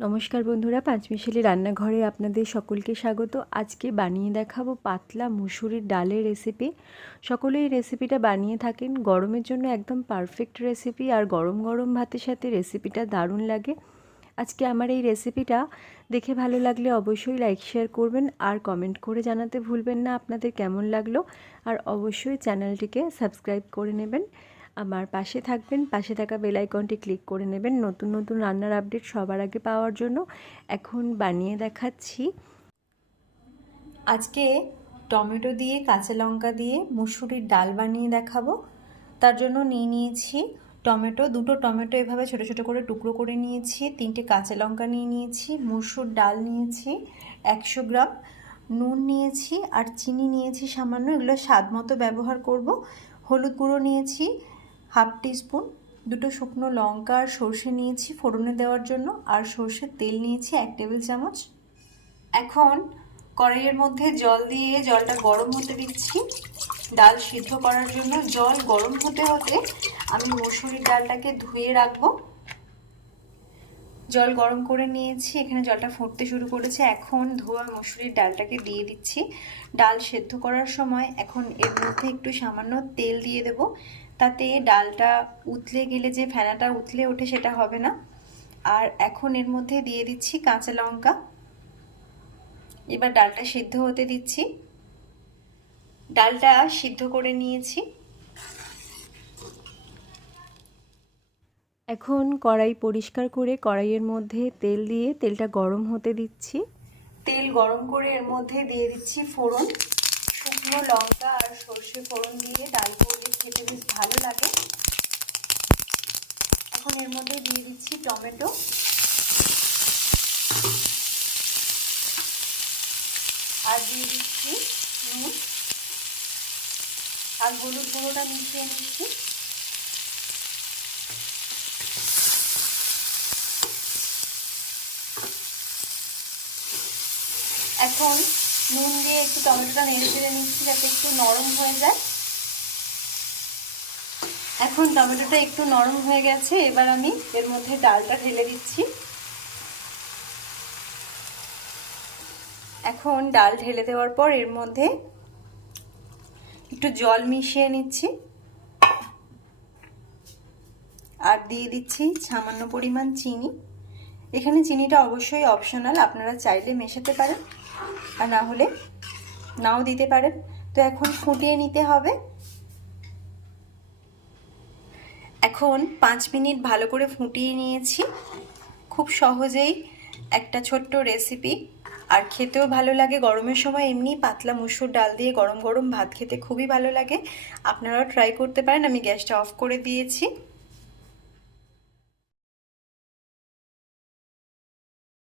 নমস্কার বন্ধুরা, পাঁচমিশালি রান্নাঘরে আপনাদের সকলকে স্বাগত। আজকে বানিয়ে দেখাবো পাতলা মুসুরির ডালের রেসিপি সকলে এই রেসিপিটা বানিয়ে থাকেন। গরমের জন্য একদম পারফেক্ট রেসিপি আর গরম গরম ভাতের সাথে রেসিপিটা দারুণ লাগে। আজকে আমার এই রেসিপিটা দেখে ভালো লাগলে অবশ্যই লাইক শেয়ার করবেন আর কমেন্ট করে জানাতে ভুলবেন না। আপনাদের কেমন লাগল? আর অবশ্যই চ্যানেলটিকে সাবস্ক্রাইব করে নেবেন। আমার পাশে থাকবেন। পাশে থাকা বেল আইকনটি ক্লিক করে নেবেন। নতুন নতুন রান্নার আপডেট সবার আগে পাওয়ার জন্য। এখন বানিয়ে দেখাচ্ছি। আজকে টমেটো দিয়ে, কাঁচা লঙ্কা দিয়ে, মুসুরির ডাল বানিয়ে দেখাবো। তার জন্য নিয়ে নিয়েছি টমেটো। দুটো টমেটো এভাবে ছোটো ছোটো করে টুকরো করে নিয়েছি। তিনটে কাঁচা লঙ্কা নিয়ে নিয়েছি। মুসুর ডাল নিয়েছি একশো গ্রাম। নুন নিয়েছি আর চিনি নিয়েছি সামান্য। এগুলো স্বাদ মতো ব্যবহার করব। হলুদ গুঁড়ো নিয়েছি। হাফ টিস্পুন, দুটো শুকনো লঙ্কা আর সর্ষে নিয়েছি ফোড়নে দেওয়ার জন্য, আর সর্ষের তেল নিয়েছি এক টেবিল চামচ। এখন কড়াইয়ের মধ্যে জল দিয়ে জলটা গরম হতে দিচ্ছি। ডাল সিদ্ধ করার জন্য জল গরম হতে হতে আমি মসুরির ডালটাকে ধুয়ে রাখব। জল গরম করে নিয়েছি, এখানে জলটা ফুটতে শুরু করেছে। এখন ধোয়া মসুরির ডালটাকে দিয়ে দিচ্ছি। ডাল সেদ্ধ করার সময় এখন এর মধ্যে একটু সামান্য তেল দিয়ে দেব। তাতে ডালটা উতলে গেলে যে ফেনাটা উতলে ওঠে সেটা হবে না। আর এখন এর মধ্যে দিয়ে দিচ্ছি কাঁচা লঙ্কা। এবার ডালটা সিদ্ধ হতে দিচ্ছি। ডালটা সিদ্ধ করে নিয়েছি। এখন কড়াই পরিষ্কার করে কড়াইয়ের মধ্যে তেল দিয়ে তেলটা গরম হতে দিচ্ছি। তেল গরম করে এর মধ্যে দিয়ে দিচ্ছি ফোড়ন। শুকনো লঙ্কা আর সর্ষে ফোড়ন দিয়ে ডাল করলে খেতে বেশ ভালো লাগে। এখন এর মধ্যে দিয়ে দিচ্ছি টমেটো। আর দিয়ে দিচ্ছি নুন। আর হলুদ গুঁড়োটা মিশিয়ে নিচ্ছি। এখন নুন দিয়ে একটু টমেটোটা নেড়ে চেড়ে নিচ্ছি যাতে একটু নরম হয়ে যায়। এখন টমেটোটা একটু নরম হয়ে গেছে, এবার আমি এর মধ্যে ডালটা ঢেলে দিচ্ছি। এখন ডাল ঢেলে দেওয়ার পর এর মধ্যে একটু জল মিশিয়ে নিচ্ছি। আর দিয়ে দিচ্ছি সামান্য পরিমাণ চিনি। এখানে চিনিটা অবশ্যই অপশনাল আপনারা চাইলে মেশাতে পারেন আর না হলে নাও দিতে পারেন। তো এখন ফুটিয়ে নিতে হবে। এখন পাঁচ মিনিট ভালো করে ফুটিয়ে নিয়েছি। খুব সহজেই একটা ছোট্ট রেসিপি আর খেতেও ভালো লাগে। গরমের সময় এমনি পাতলা মুসুর ডাল দিয়ে গরম গরম ভাত খেতে খুবই ভালো লাগে। আপনারাও ট্রাই করতে পারেন। আমি গ্যাসটা অফ করে দিয়েছি।